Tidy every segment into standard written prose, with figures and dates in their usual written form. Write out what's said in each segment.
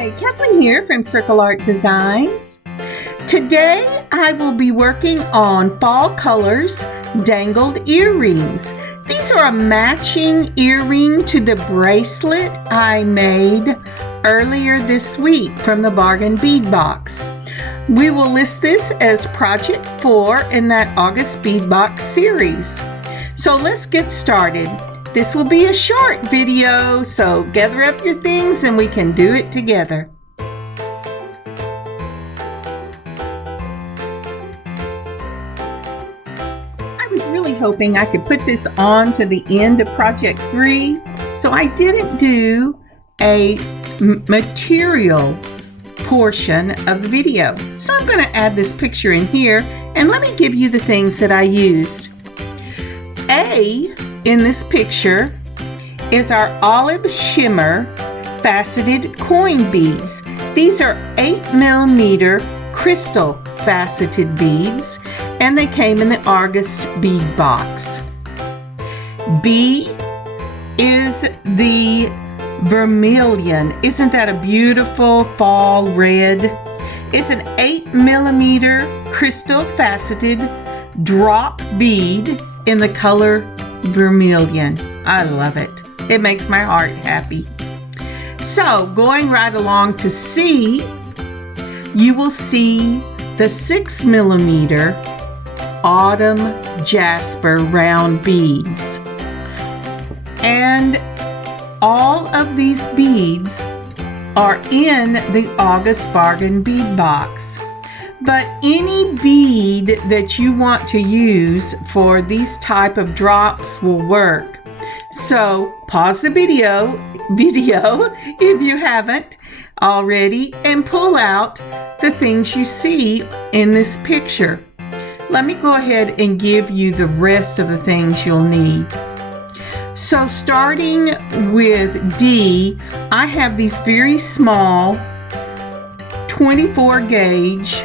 Hi, Kathryn here from Circle Art Designs. Today I will be working on fall colors dangled earrings. These are a matching earring to the bracelet I made earlier this week from the Bargain Bead Box. We will list this as Project 4 in that August Bead Box series. So let's get started. This will be a short video, so gather up your things and we can do it together. I was really hoping I could put this on to the end of Project 3, so I didn't do a material portion of the video. So I'm going to add this picture in here, and let me give you the things that I used. In this picture is our olive shimmer faceted coin beads. These are 8mm crystal faceted beads, and they came in the August bead box. B is the vermillion. Isn't that a beautiful fall red? It's an 8mm crystal faceted drop bead in the color vermillion. I love it. It makes my heart happy. So going right along to C, you will see the 6mm Autumn Jasper round beads. And all of these beads are in the August Bargain Bead Box. But any bead that you want to use for these type of drops will work. So pause the video if you haven't already and pull out the things you see in this picture. Let me go ahead and give you the rest of the things you'll need. So starting with D, I have these very small 24 gauge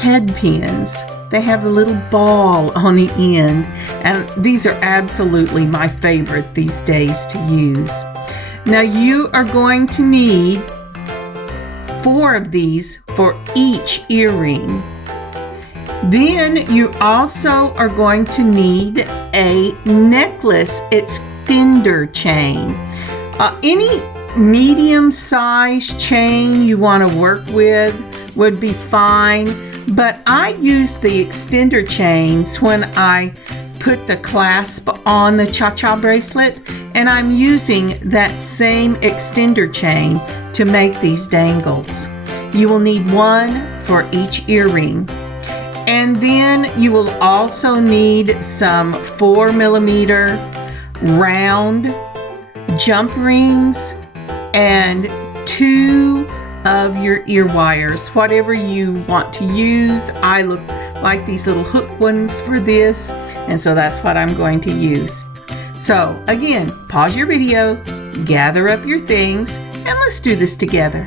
head pins. They have a little ball on the end, and these are absolutely my favorite these days to use. Now you are going to need 4 of these for each earring. Then you also are going to need a necklace extender chain. Any medium-sized chain you want to work with would be fine, but I use the extender chains when I put the clasp on the Cha-Cha bracelet, and I'm using that same extender chain to make these dangles. You will need 1 for each earring. And then you will also need some 4mm round jump rings and 2 of your ear wires, whatever you want to use. I look like these little hook ones for this, and so that's what I'm going to use. So again, pause your video, gather up your things, and let's do this together.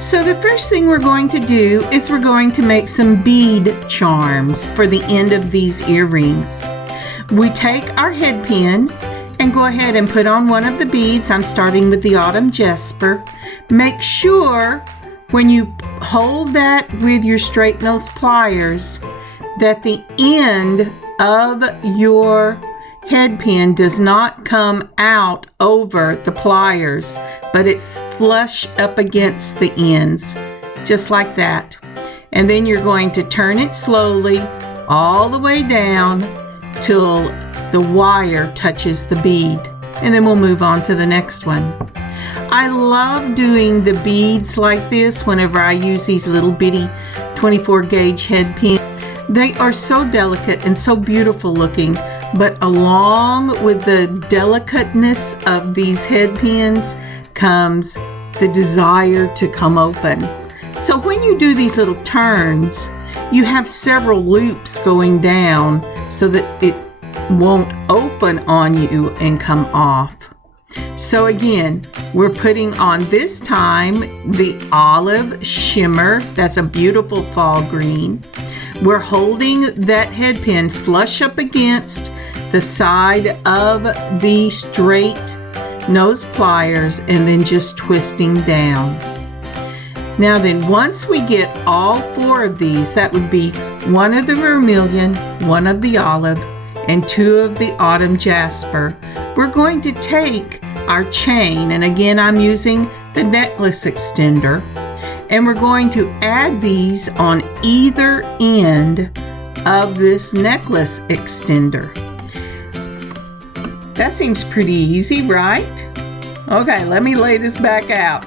So the first thing we're going to do is we're going to make some bead charms for the end of these earrings. We take our head pin and go ahead and put on one of the beads. I'm starting with the Autumn Jasper. Make sure when you hold that with your straight nose pliers that the end of your head pin does not come out over the pliers, but it's flush up against the ends, just like that. And then you're going to turn it slowly all the way down till the wire touches the bead, and then we'll move on to the next one. I love doing the beads like this whenever I use these little bitty 24 gauge head pins. They are so delicate and so beautiful looking, but along with the delicateness of these head pins comes the desire to come open. So when you do these little turns, you have several loops going down so that it won't open on you and come off. So again, we're putting on this time the olive shimmer. That's a beautiful fall green. We're holding that head pin flush up against the side of the straight nose pliers and then just twisting down. Now then, once we get all 4 of these, that would be 1 of the vermilion, 1 of the olive, and 2 of the autumn jasper, we're going to take our chain, and again I'm using the necklace extender, and we're going to add these on either end of this necklace extender. That seems pretty easy, right? Okay, let me lay this back out.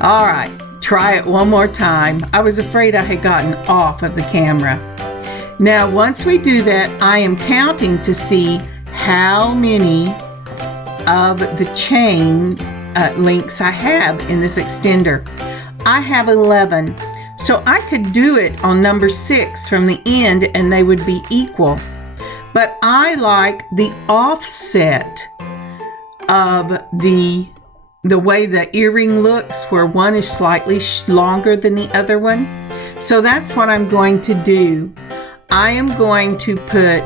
All right, try it one more time. I was afraid I had gotten off of the camera. Now, once we do that, I am counting to see how many of the chain links I have in this extender. I have 11, so I could do it on number 6 from the end and they would be equal. But I like the offset of the way the earring looks, where one is slightly longer than the other one. So that's what I'm going to do. I am going to put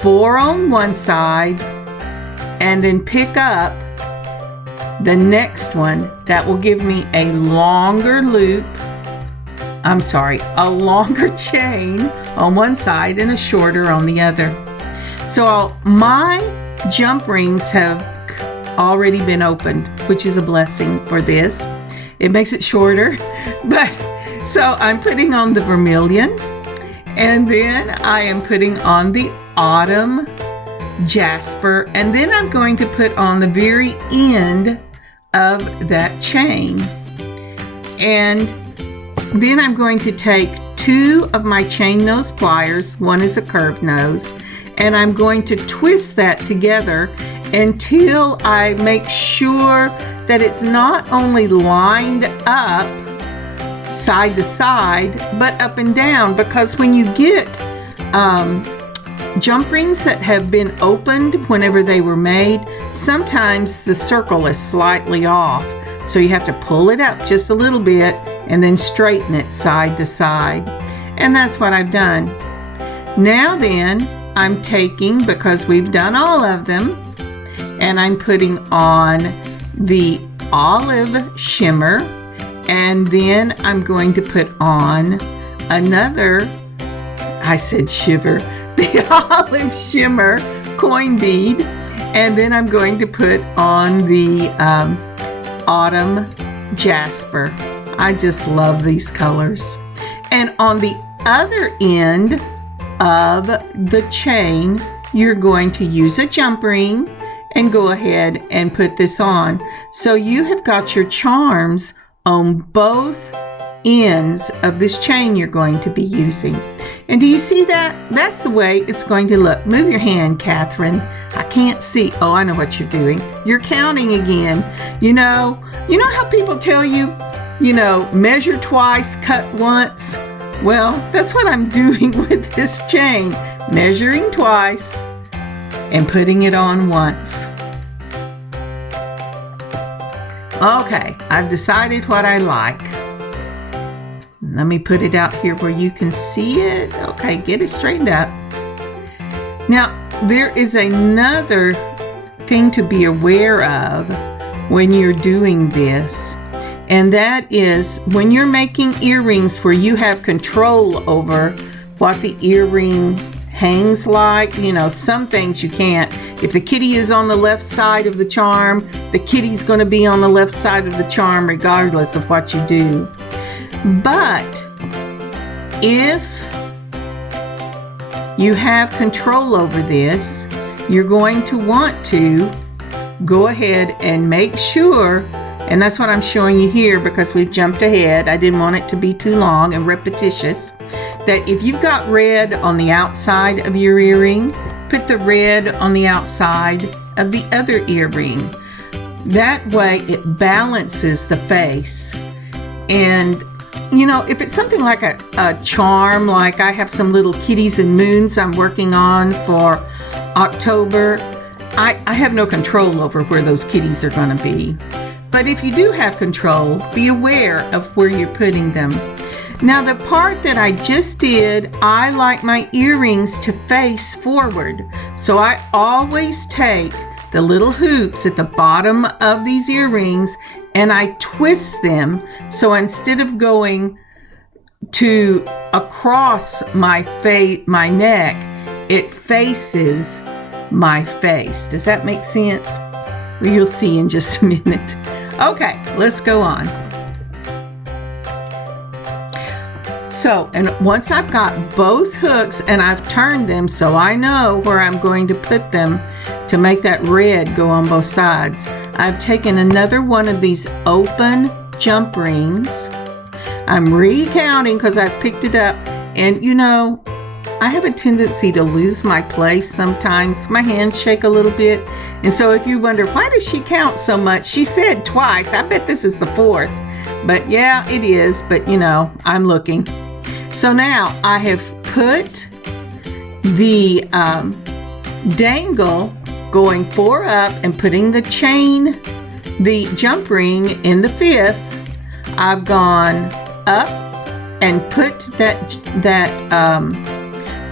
4 on one side and then pick up the next one. That will give me a longer loop, a longer chain on one side and a shorter on the other. So my jump rings have already been opened, which is a blessing for this. It makes it shorter, but so I'm putting on the vermilion, and then I am putting on the autumn jasper, and then I'm going to put on the very end of that chain. And then I'm going to take 2 of my chain nose pliers, one is a curved nose, and I'm going to twist that together until I make sure that it's not only lined up side to side, but up and down, because when you get jump rings that have been opened whenever they were made, sometimes the circle is slightly off. So you have to pull it up just a little bit and then straighten it side to side. And that's what I've done. Now then, I'm taking, because we've done all of them, and I'm putting on the olive shimmer, and then I'm going to put on another, I said shiver, the olive shimmer coin bead, and then I'm going to put on the autumn jasper. I just love these colors. And on the other end of the chain, you're going to use a jump ring and go ahead and put this on. So you have got your charms on both ends of this chain you're going to be using. And do you see that? That's the way it's going to look. Move your hand, Kathryn. I can't see. Oh, I know what you're doing. You're counting again. You know how people tell you, measure twice, cut once? Well, that's what I'm doing with this chain. Measuring twice and putting it on once. Okay, I've decided what I like. Let me put it out here where you can see it. Okay, get it straightened up. Now, there is another thing to be aware of when you're doing this, and that is when you're making earrings where you have control over what the earring hangs like. Some things you can't. If the kitty is on the left side of the charm, the kitty's going to be on the left side of the charm regardless of what you do. But if you have control over this, you're going to want to go ahead and make sure, and that's what I'm showing you here because we've jumped ahead. I didn't want it to be too long and repetitious. That if you've got red on the outside of your earring, put the red on the outside of the other earring. That way it balances the face. And if it's something like a charm, like I have some little kitties and moons I'm working on for October, I have no control over where those kitties are going to be. But if you do have control, be aware of where you're putting them. Now the part that I just did, I like my earrings to face forward. So I always take the little hoops at the bottom of these earrings and I twist them. So instead of going to across my neck, it faces my face. Does that make sense? Well, you'll see in just a minute. Okay, let's go on. So, and once I've got both hooks and I've turned them so I know where I'm going to put them to make that red go on both sides, I've taken another one of these open jump rings. I'm recounting because I picked it up, and you know, I have a tendency to lose my place sometimes. My hands shake a little bit, and so if you wonder, why does she count so much? She said twice. I bet this is the fourth. But yeah, it is, but you know, I'm looking. So now I have put the dangle going 4 up and putting the chain, the jump ring in the 5th. I've gone up and put that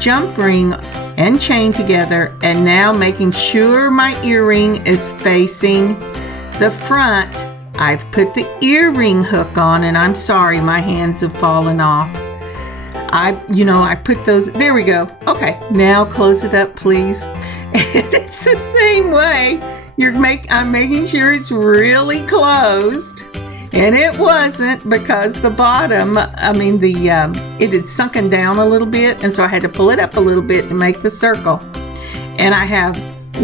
jump ring and chain together, and now making sure my earring is facing the front. I've put the earring hook on, and I'm sorry, my hands have fallen off. I put those, there we go. Okay, now close it up, please. And it's the same way. I'm making sure it's really closed. And it wasn't, because the bottom, it had sunken down a little bit, and so I had to pull it up a little bit to make the circle. And I have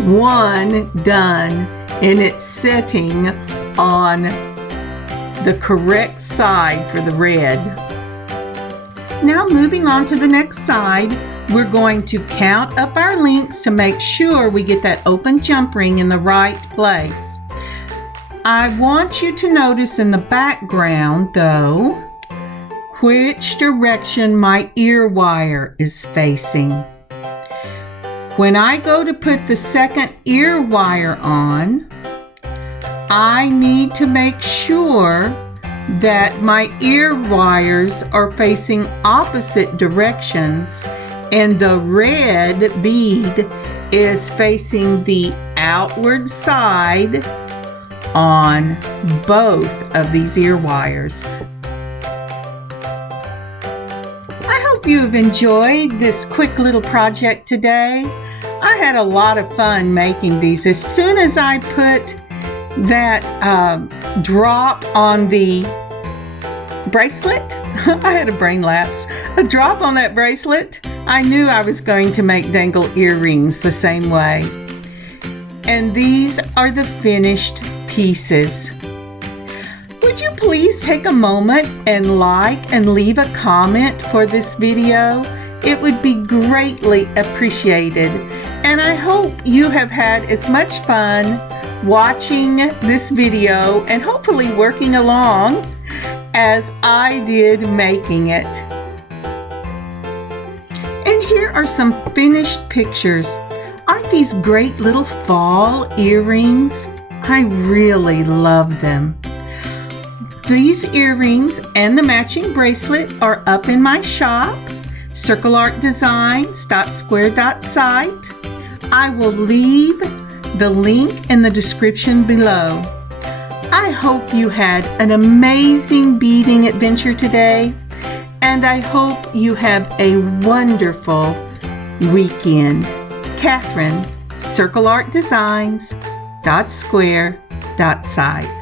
one done, and it's sitting on the correct side for the red. Now moving on to the next side, we're going to count up our links to make sure we get that open jump ring in the right place. I want you to notice in the background, though, which direction my ear wire is facing. When I go to put the second ear wire on, I need to make sure that my ear wires are facing opposite directions, and the red bead is facing the outward side on both of these ear wires. I hope you've enjoyed this quick little project today. I had a lot of fun making these. As soon as I put that drop on the bracelet, I had a brain lapse, a drop on that bracelet, I knew I was going to make dangle earrings the same way. And these are the finished pieces. Would you please take a moment and like and leave a comment for this video? It would be greatly appreciated. And I hope you have had as much fun watching this video and hopefully working along as I did making it. And here are some finished pictures. Aren't these great little fall earrings? I really love them. These earrings and the matching bracelet are up in my shop, circleartdesigns.square.site. I will leave the link in the description below. I hope you had an amazing beading adventure today, and I hope you have a wonderful weekend. Kathryn, circleartdesigns.square.site.